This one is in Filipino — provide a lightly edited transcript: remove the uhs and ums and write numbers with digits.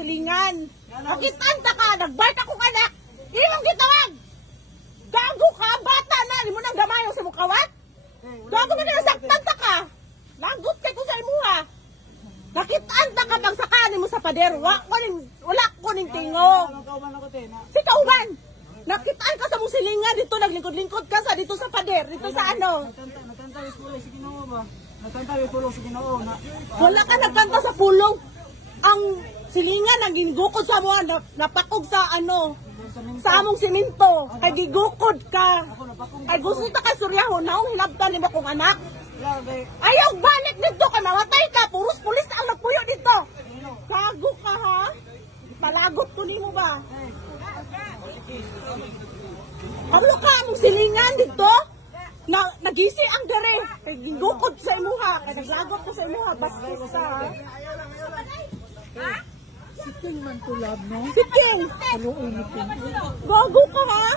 silingan. Nakitaan ta ka, nagbayt akong anak. Imong gitawag. Gago ka, bata na, di mo nang gamayo sa mukawat. Gago mo na nasaktan ta ka. Lagot kay ko sa imuha. Nakitaan ta ka bang sakanin mo sa pader. Wala ko ning tingo. Si kauban. Nakitaan ka sa mong silingan dito, naglingkod-lingkod ka sa dito sa pader, dito sa ano. Nagkantawis pulong sa Ginoo ba? Nagkantawis pulong sa Ginoo na. Wala ka nagkanta sa pulong. Ang silingan ang ginugukod sa mo, napakog sa ano, sa among simento. Kay gigukod ka. Kay gusto ta ka suryahon, naong hilabtan ni mo kong anak. Ayaw balik dito ka, namatay ka. Puros pulis ang nagpuyo dito. Gago ka ha? Palagot ko ni mo ba? Ano ka among silingan dito? Nagisi ang dere. Kay gigukod sa imuha. Kay naglagot ko sa imuha. Bastos ka ha? Siting man tulad no? Siting! Ano ulitin? Gago ka ha?